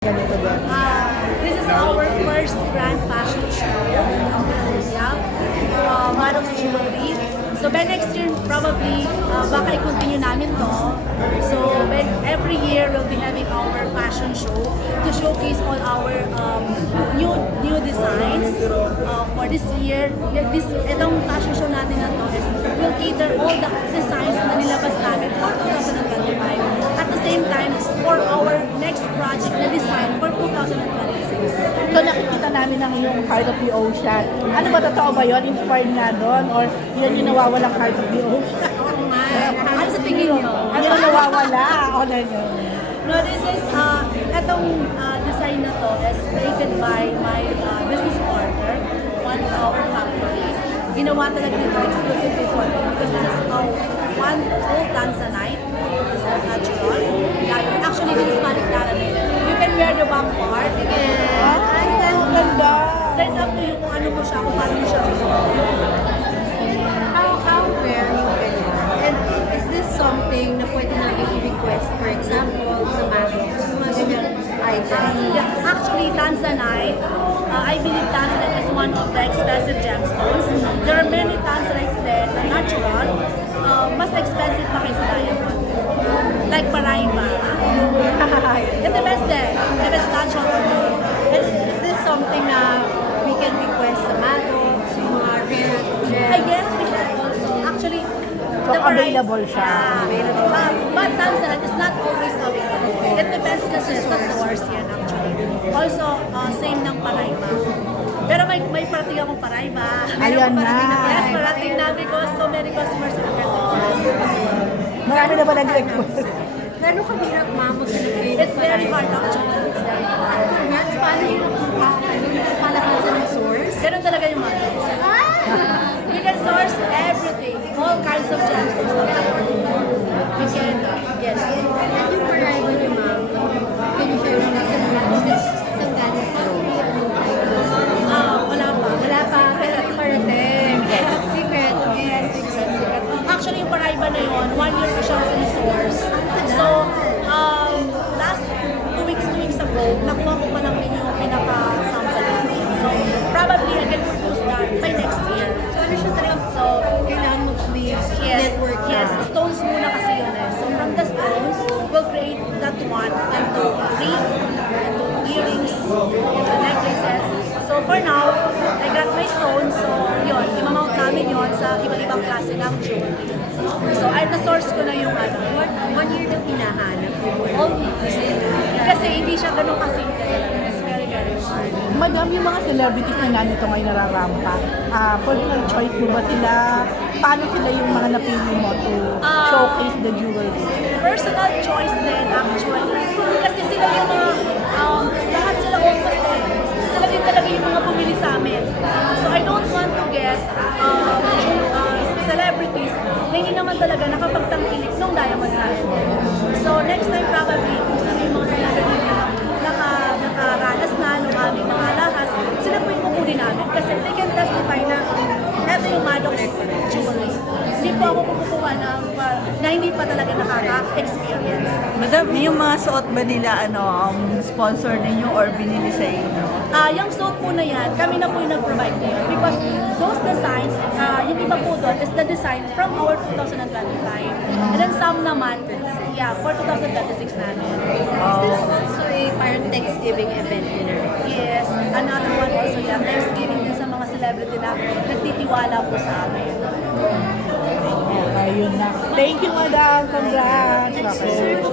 Ganito din. This is our first grand fashion show in Amberusia, Maddox Jewelry. So by next year, probably, baka i-continue namin to. So every year, we'll be having our fashion show to showcase all our new designs for this year. Itong fashion show natin na to is will cater all the designs na nilabas namin for 2025. At the same time, for our next project na design for 2026. So nakikita namin ang iyong Heart of the Ocean. Ano ba, totoo ba yun? Inspired nga doon? Or yun yung nawawalang Heart of the Ocean? Ano sa tingin niyo? Ano yung nawawala? O na yun? No, this is, itong design na to is created by my business partner, One Flower Factory. Ginawa talaga nito exclusively for me because this is one full tanzanite. This is natural. Actually, this is malikdaran. You can wear the back part. Ang ganda. So it's up to you kung ano mo siya, kung paano mo siya susuot. How rare yung ganyan? And is this something na pwede namin i-request? For example, sa Maddox, mga ganyan item. Yeah, actually, tanzanite, I believe tanzanite is one of the expensive gemstones. There are many tanzanites there na natural, mas expensive pa kaysa diamond. Like Paraiba. It's the best there. The best natural. And is this something na we can request sa Maddox, yung mga rare gems? Yes, we have also. Actually, So, available siya. Available. But tanzanite is not always available. It depends kasi sa source yan actually. Also, same ng Paraiba. Pero may parating akong Paraiba. Ayan na. Yes, parating na because so many customers request it. Marami na ba nag-request? Gano'ng kahirap, ma'am, mag-create? It's very hard actually. It's very hard. Yes, paano yung palakasan ng source? Ganun talaga yung mga We can source everything. All kinds of gemstones that we have. We can, yes. At yung Paraiba niyo, ma'am, can you share with us isang galing Wala pa. Wala pa, parating. Secret. Yes, secret. Actually, yung Paraiba na yun, 1 year ko siya sa source. So, last 2 weeks ago, nakuha ko pa lang din yung pinaka-sample. So, probably I can produce that by next year. So, ano siya talaga? So, Kailangan mo please yes, network yes, stones muna kasi yun eh. So, from the stones, we'll create that one into ring, into earrings, into necklaces. So, for now, I got my stones. So, yun, imamount namin yun sa iba-ibang klase ng jewelry. So, ay na-source ko na yung ano. 1 year na hinahanap. Almost. Kasi hindi siya ganun kasimple talaga. It's very, very hard. Madam, yung mga celebrities na nandito ngayon nararampa, personal choice mo ba sila? Paano sila yung mga napili mo to showcase the jewelry? Personal choice din actually. Kasi sila yung mga, lahat sila almost eh. Sila din talaga yung mga bumili sa amin. So I don't want to get celebrities na hindi naman talaga nakapagtangkilik nung diamond namin. So next time probably, kung sino yung mga celebrities na nakaranas na nung aming mga lahas, sila po yung kukunin namin. Kasi they can testify na eto yung Maddox Jewelry. Hindi po ako kukuha na hindi pa talaga nakaka-experience. Madam, yung mga suot ba nila, sponsor ninyo or binili sa inyo? Yung suit po na yan, kami na po yung nag-provide ngayon. Because those designs, yung iba po doon is the design from our 2025. And then some naman, for 2026 namin. Is this also a parang Thanksgiving event dinner? Yes, another one also yan. Thanksgiving din sa mga celebrity na nagtitiwala po sa amin. Ayun na. Thank you, madam. Congrats. Okay.